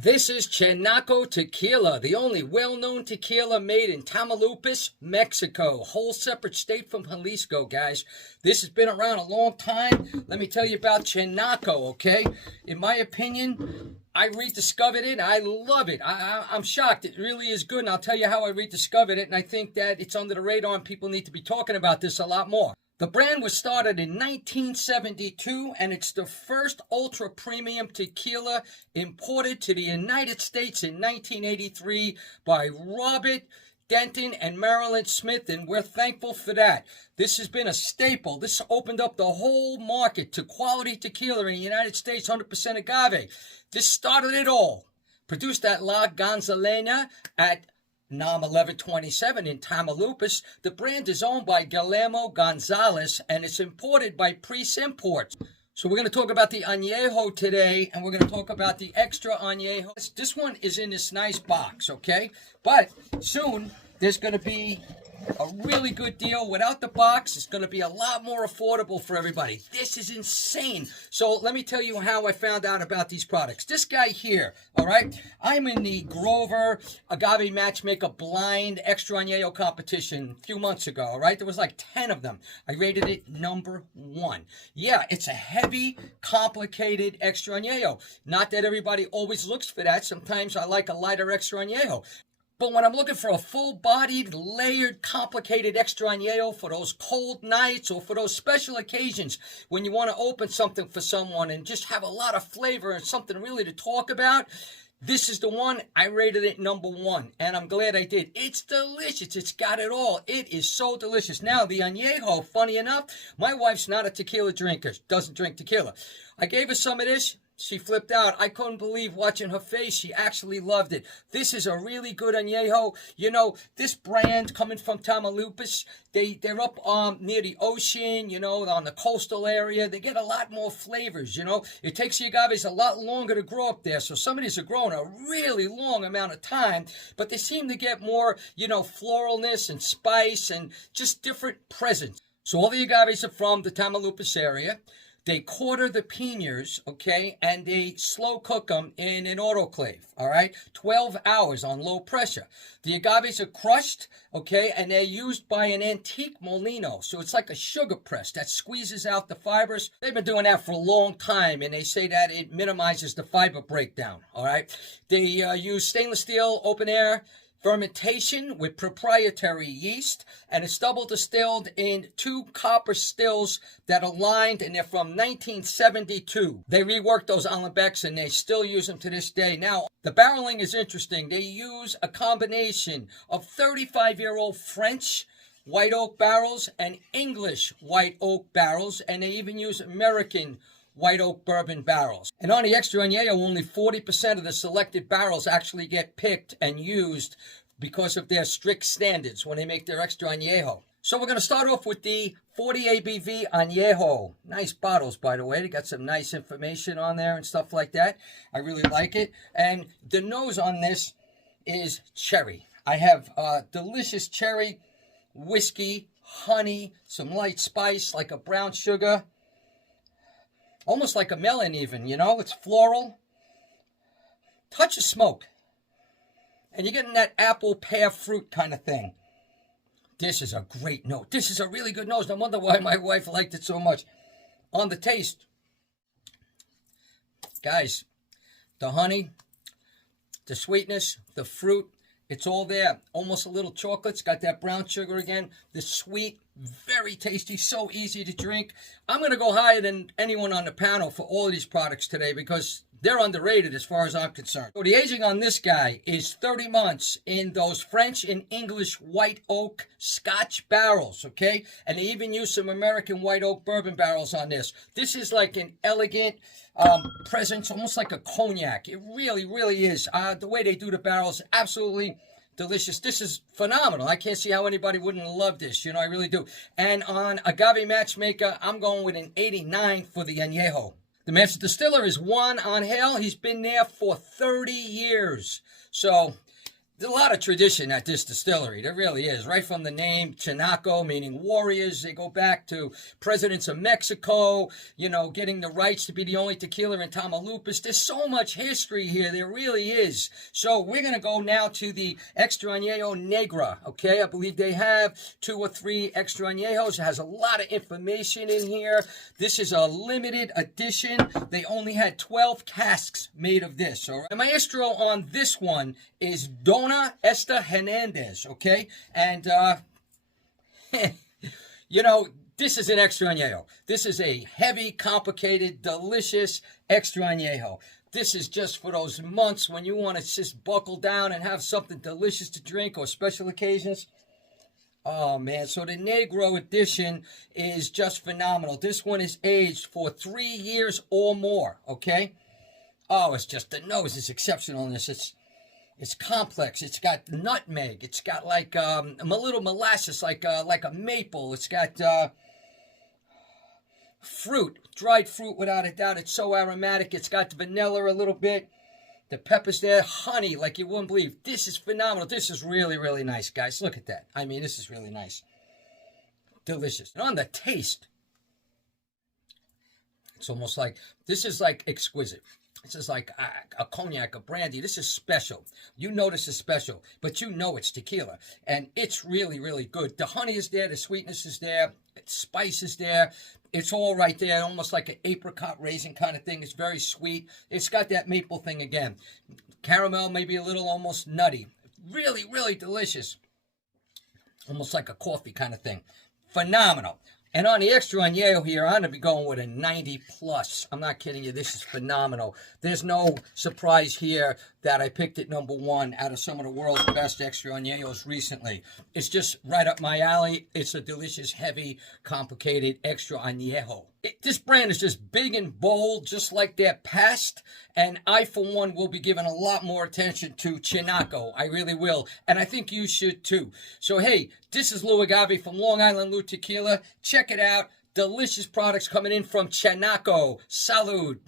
This is Chinaco Tequila, the only well-known tequila made in Tamaulipas, Mexico. Whole separate state from Jalisco, guys. This has been around a long time. Let me tell you about Chinaco, okay? In my opinion, I rediscovered it. I love it. I'm shocked. It really is good, and I'll tell you how I rediscovered it, and I think that it's under the radar, and people need to be talking about this a lot more. The brand was started in 1972, and it's the first ultra-premium tequila imported to the United States in 1983 by Robert Denton and Marilyn Smith, and we're thankful for that. This has been a staple. This opened up the whole market to quality tequila in the United States, 100% agave. This started it all. Produced at La Gonzalena at NOM 1127 in Tamaulipas. The brand is owned by Guillermo Gonzalez, and it's imported by Priest Imports. So we're going to talk about the Añejo today, and we're going to talk about the extra Añejo. This one is in this nice box, okay? But soon there's going to be a really good deal without the box. It's going to be a lot more affordable for everybody. This is insane. So let me tell you how I found out about these products. This guy here, all right, I'm in the Grover Agave Matchmaker Blind Extra Añejo competition a few months ago, all right? There was like 10 of them. I rated it #1. Yeah, it's a heavy, complicated Extra Añejo. Not that everybody always looks for that. Sometimes I like a lighter Extra Añejo. But when I'm looking for a full-bodied, layered, complicated Extra Añejo for those cold nights or for those special occasions when you want to open something for someone and just have a lot of flavor and something really to talk about, this is the one. I rated it #1, and I'm glad I did. It's delicious. It's got it all. It is so delicious. Now, the Añejo, funny enough, my wife's not a tequila drinker. She doesn't drink tequila. I gave her some of this. She flipped out. I couldn't believe watching her face. She actually loved it. This is a really good Añejo. You know, this brand coming from Tamaulipas, they're up near the ocean, you know, on the coastal area. They get a lot more flavors, you know. It takes the agaves a lot longer to grow up there. So some of these are growing a really long amount of time, but they seem to get more, you know, floralness and spice and just different presence. So all the agaves are from the Tamaulipas area. They quarter the piñas, okay, and they slow cook them in an autoclave, all right? 12 hours on low pressure. The agaves are crushed, okay, and they're used by an antique molino. So it's like a sugar press that squeezes out the fibers. They've been doing that for a long time, and they say that it minimizes the fiber breakdown, all right? They use stainless steel open air fermentation with proprietary yeast, and it's double distilled in 2 copper stills that are lined, and they're from 1972. They reworked those Alembics, and they still use them to this day. Now, the barreling is interesting. They use a combination of 35-year-old French white oak barrels and English white oak barrels, and they even use American white oak bourbon barrels. And on the Extra Añejo, only 40% of the selected barrels actually get picked and used because of their strict standards when they make their Extra Añejo. So we're going to start off with the 40 ABV Añejo. Nice bottles, by the way. They got some nice information on there and stuff like that. I really like it. And the nose on this is cherry. I have delicious cherry, whiskey, honey, some light spice like a brown sugar. Almost like a melon even, you know? It's floral. Touch of smoke. And you're getting that apple pear fruit kind of thing. This is a great note. This is a really good nose. No wonder why my wife liked it so much. On the taste, guys, the honey, the sweetness, the fruit, it's all there. Almost a little chocolate. It's got that brown sugar again. The sweet, very tasty, so easy to drink. I'm going to go higher than anyone on the panel for all of these products today because they're underrated as far as I'm concerned. So the aging on this guy is 30 months in those French and English white oak Scotch barrels, okay? And they even use some American white oak bourbon barrels on this. This is like an elegant presence, almost like a cognac. It really, really is. The way they do the barrels, absolutely delicious. This is phenomenal. I can't see how anybody wouldn't love this. You know, I really do. And on Agave Matchmaker, I'm going with an 89 for the Añejo. The master distiller is Juan Angel. He's been there for 30 years. So There's a lot of tradition at this distillery. There really is. Right from the name, Chinaco, meaning warriors. They go back to presidents of Mexico, you know, getting the rights to be the only tequila in Tamaulipas. There's so much history here. There really is. So we're going to go now to the Extra Añejo Negra, okay? I believe they have 2 or 3 Extra Añejos. It has a lot of information in here. This is a limited edition. They only had 12 casks made of this. All right? The maestro on this one is Dona Esther Hernandez, okay? And, you know, this is an Extra Añejo. This is a heavy, complicated, delicious Extra Añejo. This is just for those months when you want to just buckle down and have something delicious to drink or special occasions. Oh, man. So the Negro edition is just phenomenal. This one is aged for 3 years or more, okay? Oh, it's just, the nose is exceptional in this. It's complex. It's got nutmeg. It's got like a little molasses, like a maple. It's got fruit, dried fruit without a doubt. It's so aromatic. It's got the vanilla a little bit. The peppers there, honey, like you wouldn't believe. This is phenomenal. This is really, really nice, guys. Look at that. I mean, this is really nice. Delicious. And on the taste, it's almost like, this is like exquisite. This is like a cognac, a brandy. This is special. You know this is special, but you know it's tequila. And it's really, really good. The honey is there. The sweetness is there. The spice is there. It's all right there, almost like an apricot raisin kind of thing. It's very sweet. It's got that maple thing again. Caramel, maybe a little almost nutty. Really, really delicious. Almost like a coffee kind of thing. Phenomenal. And on the Extra Añejo here, I'm going to be going with a 90 plus. I'm not kidding you. This is phenomenal. There's no surprise here that I picked it #1 out of some of the world's best Extra Añejos recently. It's just right up my alley. It's a delicious, heavy, complicated Extra Añejo. This brand is just big and bold, just like their past. And I, for one, will be giving a lot more attention to Chinaco. I really will. And I think you should, too. So, hey, this is Lou Agave from Long Island Lou Tequila. Check it out. Delicious products coming in from Chinaco. Salud.